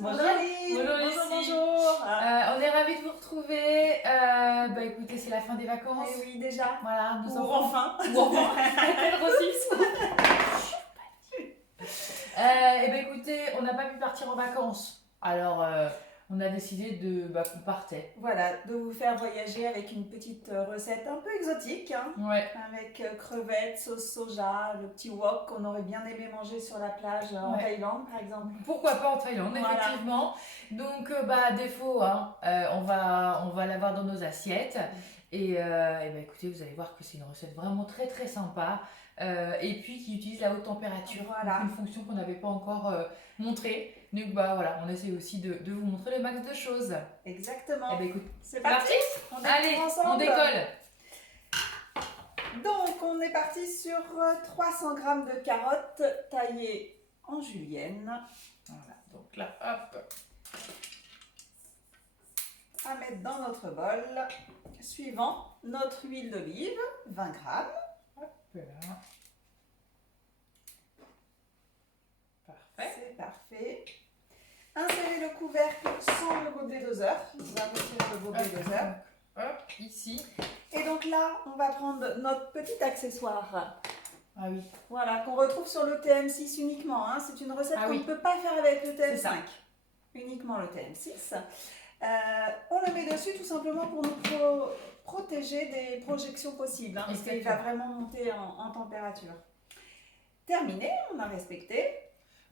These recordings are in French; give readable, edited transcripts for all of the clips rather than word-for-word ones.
Bonjour. Bonjour Lucie. Bonjour. On est ravis de vous retrouver. Écoutez, c'est la fin des vacances. Eh oui, déjà. Voilà, nos Ou enfants. enfin. Ou enfin. Quel racisme. Écoutez, on n'a pas pu partir en vacances. Alors, on a décidé qu'on partait. Voilà, de vous faire voyager avec une petite recette un peu exotique. Hein, Ouais. avec crevettes, sauce soja, le petit wok qu'on aurait bien aimé manger sur la plage en Thaïlande, par exemple. Pourquoi pas en Thaïlande, Voilà. effectivement. Donc, à défaut, hein, on va l'avoir dans nos assiettes. Et écoutez, vous allez voir que c'est une recette vraiment très très sympa. Et puis qui utilise la haute température. Voilà. Donc, une fonction qu'on n'avait pas encore montrée. Donc voilà, on essaie aussi de vous montrer le max de choses. Exactement. Écoute, c'est parti. Allez, on décolle. Donc, on est parti sur 300 g de carottes taillées en julienne. Voilà, donc là, hop. À mettre dans notre bol. Suivant, notre huile d'olive, 20 g. Hop là. Parfait. C'est parfait. Insérez le couvercle sans le gobelet doseur. On va retirer le gobelet doseur. Hop, ici. Et donc là, on va prendre notre petit accessoire. Ah oui. Voilà, qu'on retrouve sur le TM6 uniquement. Hein. C'est une recette qu'on ne peut pas faire avec le TM5. Uniquement le TM6. On le met dessus tout simplement pour nous protéger des projections possibles. Hein, parce qu'il va vraiment monter en température. Terminé, on a respecté.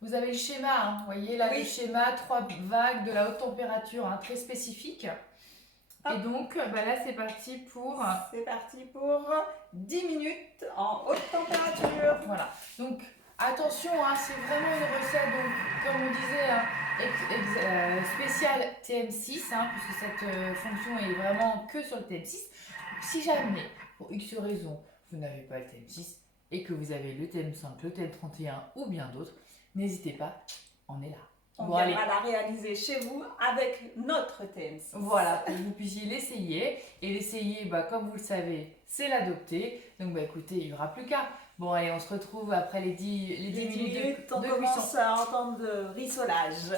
Vous avez le schéma, hein. Vous voyez là le schéma, 3 vagues de la haute température, hein, très spécifique. Hop. Et donc là c'est parti pour... C'est parti pour 10 minutes en haute température. Voilà, donc attention, hein, c'est vraiment une recette, donc, comme on disait, hein, spéciale TM6, hein, puisque cette fonction est vraiment que sur le TM6. Si jamais, pour X raison, vous n'avez pas le TM6 et que vous avez le TM5, le TM31 ou bien d'autres, n'hésitez pas, on est là. On viendra la réaliser chez vous avec notre TM6. Voilà, pour que vous puissiez l'essayer. Et l'essayer, comme vous le savez, c'est l'adopter. Donc écoutez, il n'y aura plus qu'à. Bon allez, on se retrouve après les 10 minutes on commence à entendre de rissolage.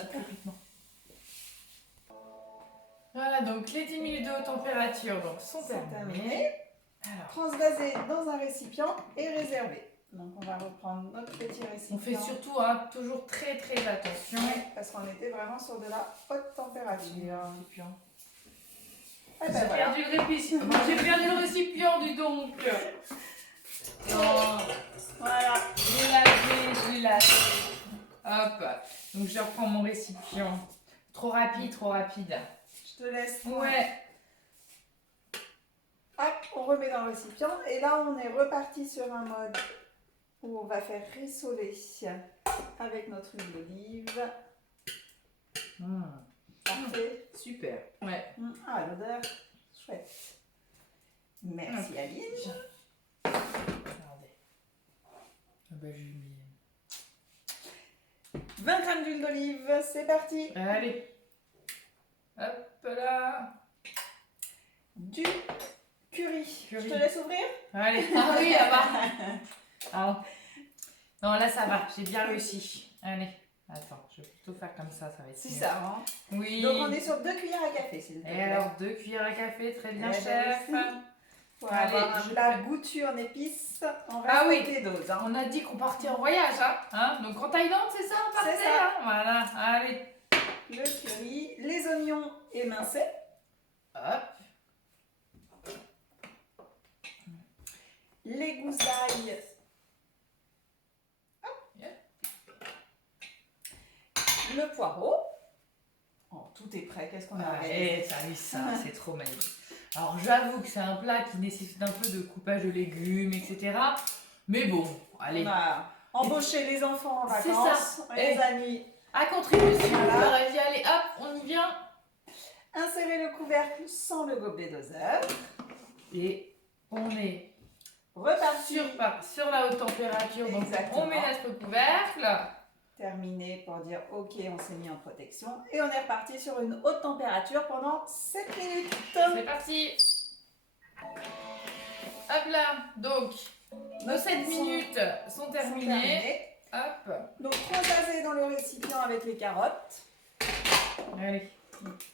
Voilà, donc les 10 minutes de haute température sont terminées. Alors, transvaser dans un récipient et réserver. Donc on va reprendre notre petit récipient. On fait surtout toujours très très attention. Oui, parce qu'on était vraiment sur de la haute température. J'ai perdu le récipient. J'ai perdu le récipient, dis donc. Non. Voilà. Je l'ai lavé. Hop. Donc je reprends mon récipient. Trop rapide. Je te laisse. Ouais. Hop, on remet dans le récipient. Et là, on est reparti sur un mode où on va faire rissoler avec notre huile d'olive. Parfait. Super. Ouais. Ah, l'odeur, chouette. Merci Aline. Regardez. J'ai mis 20 g d'huile d'olive, c'est parti. Allez. Hop là. Du curry. Je te laisse ouvrir. Allez. Ah oui, là-bas. Ah. Non, là ça va, j'ai bien réussi. Allez, attends, je vais plutôt faire comme ça va être C'est mieux. ça, hein. Oui. Donc on est sur 2 cuillères à café, s'il te plaît. Et alors, 2 cuillères à café, très bien, chef. Pour avoir la goûture en épices, on va les doses. Hein. On a dit qu'on partait en voyage, hein. Donc en Thaïlande, c'est ça, on partait. C'est ça. Hein, voilà, allez. Le curry, les oignons émincés. Hop. Les goussailles. Le poireau. Oh, tout est prêt. Qu'est-ce qu'on a organisé? Ça, c'est trop magnifique. Alors j'avoue que c'est un plat qui nécessite un peu de coupage de légumes, etc. Mais bon, allez. On a embauché les enfants en vacances. C'est ça. Les amis. À contribution. Voilà. Allez, hop, on y vient. Insérez le couvercle sans le gobelet doseur. Et on est reparti sur la haute température. Donc on met notre couvercle. Terminé pour dire ok, on s'est mis en protection. Et on est reparti sur une haute température pendant 7 minutes. C'est parti. Hop là, donc nos 7 minutes sont terminées. Hop. Donc transvaser dans le récipient avec les carottes. Allez.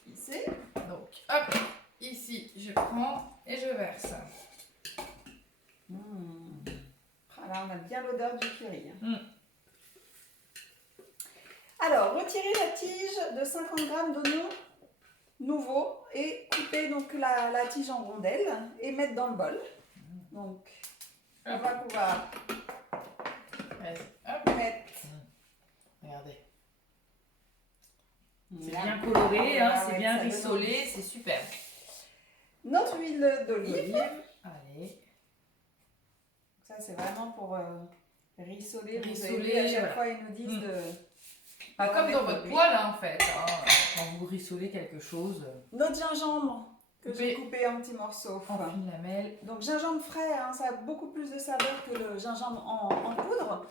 Ici. Donc, hop, ici, je prends et je verse. Ah, là, on a bien l'odeur du curry. Mm. Alors, retirez la tige de 50 g d'oignons nouveaux et coupez donc la tige en rondelles et mettre dans le bol. Donc, on va pouvoir mettre. Regardez. C'est bien coloré, hein, c'est bien rissolé, c'est super. Notre huile d'olive. Allez. Ça, c'est vraiment pour rissoler. Vous avez Rissoler, vu, à chaque voilà. fois, ils nous disent de... Pas comme dans votre poêle, hein, en fait. Hein, quand vous rissolez quelque chose. Notre gingembre que j'ai coupé en petits morceaux. En fine lamelle. Donc, gingembre frais, hein, ça a beaucoup plus de saveur que le gingembre en poudre.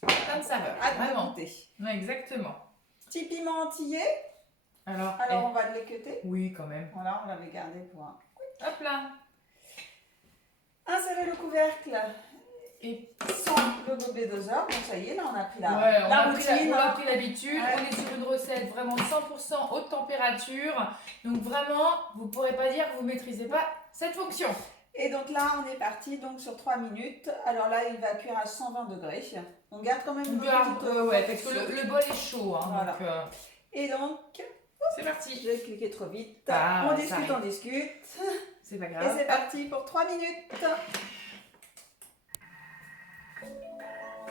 Plein de saveur, vraiment. Goûter. Ouais, exactement. Petit piment antillais. Alors on va l'équeuter. Oui, quand même. Voilà, on l'avait gardé pour un... Hop là. Insérer le couvercle Et sans le gober doseur. Bon, ça y est, là, on a pris la, ouais, la routine. On a pris l'habitude. Ouais. On est sur une recette vraiment 100% haute température. Donc vraiment, vous ne pourrez pas dire que vous ne maîtrisez pas cette fonction. Et donc là, on est parti donc sur 3 minutes. Alors là, il va cuire à 120 degrés. On garde quand même une petite... ouais, parce que le bol est chaud. Hein, voilà. Donc, et donc... c'est parti. J'ai cliqué trop vite. Ah, on discute. C'est pas grave. Et c'est parti pour 3 minutes.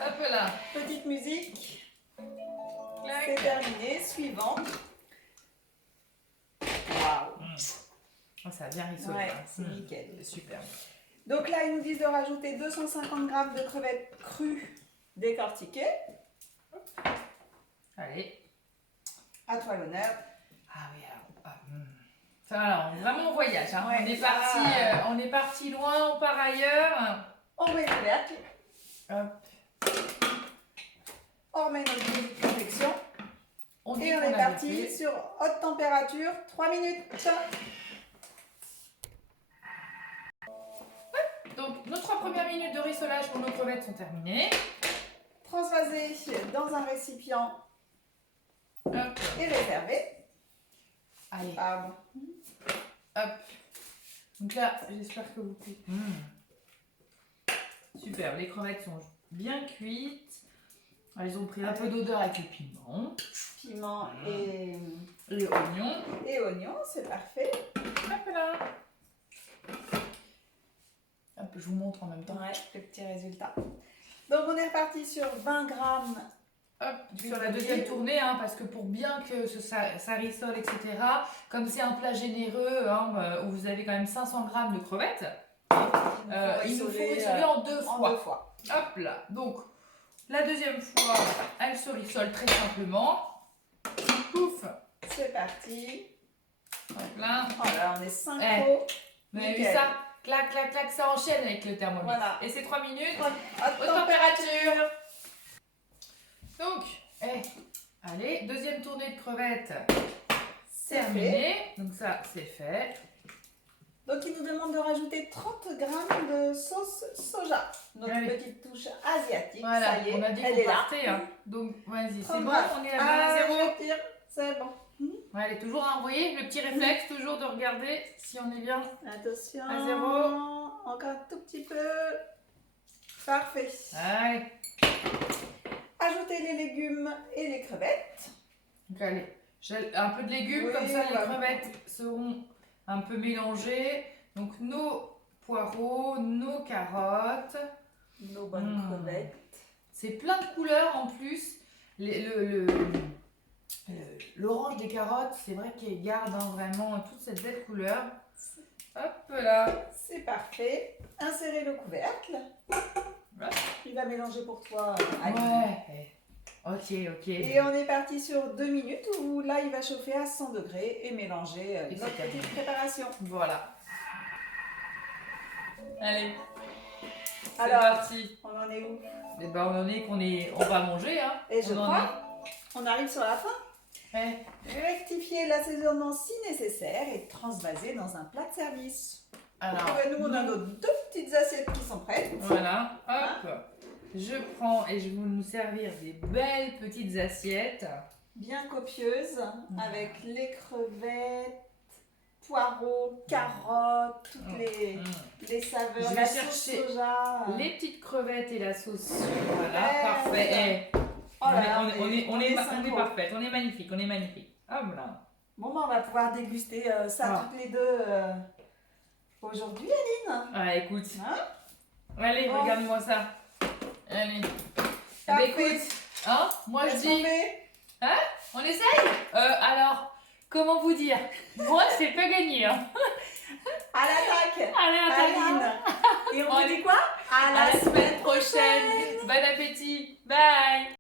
Hop là. Petite musique. Clac. C'est terminé. Suivant. Waouh. Oh, ça a bien rissolé. Ouais, hein. c'est nickel. C'est super. Donc là, ils nous disent de rajouter 250 g de crevettes crues décortiquées. Allez. À toi l'honneur. Ah oui, alors. Ça, alors, vraiment on voyage. Hein. Ouais, on est parti loin, on part ailleurs. On met le couvercle. Hop. On remet notre grille de confection. Et on est parti sur haute température, 3 minutes. Donc, nos 3 premières minutes de rissolage pour nos crevettes sont terminées. Transvaser dans un récipient. Hop. Et réservé. Allez. Pardon. Hop. Donc là, j'espère que vous pouvez. Super, les crevettes sont bien cuites. Elles ont pris un peu d'odeur avec le piment. Piment et oignons. Et oignons, c'est parfait. Hop là. Hop, je vous montre en même temps. Ouais, le petit résultat. Donc on est reparti sur 20 grammes. Hop, sur la deuxième tournée, hein, parce que pour bien que ça rissole, etc., comme c'est un plat généreux, hein, où vous avez quand même 500 grammes de crevettes, il nous faut rissoler en deux fois. Hop là, donc la deuxième fois, elle se rissole très simplement. Pouf. C'est parti. Hop là. Voilà, on est synchro. Vous avez vu ça? Clac, clac, clac, ça enchaîne avec le thermomètre. Voilà. Et c'est 3 minutes. Haute température. Donc, allez, deuxième tournée de crevettes. C'est terminé. Donc ça, c'est fait. Donc il nous demande de rajouter 30 g de sauce soja. Notre petite touche asiatique. Voilà, ça y est, on a dit qu'on partait. Hein. Donc vas-y, c'est bon, on est à 0. C'est bon. Ouais, allez, toujours, hein, vous voyez, le petit réflexe, toujours de regarder si on est bien. Attention. À 0. Encore un tout petit peu. Parfait. Allez. Ajoutez les légumes et les crevettes. Donc allez, un peu de légumes, comme ça les crevettes seront un peu mélangées. Donc nos poireaux, nos carottes. Nos bonnes crevettes. C'est plein de couleurs en plus. L'orange des carottes, c'est vrai qu'il garde vraiment toute cette belle couleur. Hop là. C'est parfait. Insérez le couvercle. Ouais. Il va mélanger pour toi. Ouais. Ok. Et on est parti sur 2 minutes où là il va chauffer à 100 degrés et mélanger notre petite préparation. Voilà. Allez. Alors, parti. On en est où? Eh ben, on en est on va manger. Hein. Et je crois, on arrive sur la fin. Ouais. Rectifier l'assaisonnement si nécessaire et transvaser dans un plat de service. Alors, nous, on a nos 2 petites assiettes qui sont prêtes. Voilà, hop. je prends et je vais nous servir des belles petites assiettes. Bien copieuses, avec les crevettes, poireaux, carottes, toutes les saveurs, la sauce soja. Les petites crevettes et la sauce. Voilà, parfait. Oh là, on est parfaite, on est magnifique, on est magnifique. Hop là. Bon, ben, on va pouvoir déguster ça toutes les deux aujourd'hui, Aline. Ah, écoute. Hein? Allez, bon. regarde-moi ça. Allez. Bah, écoute, hein, moi je dis. Hein? On essaye? Alors, comment vous dire? Moi, c'est pas gagné. Hein. À l'attaque! Aline! Et on vous dit quoi? À la semaine prochaine! Bon appétit! Bye!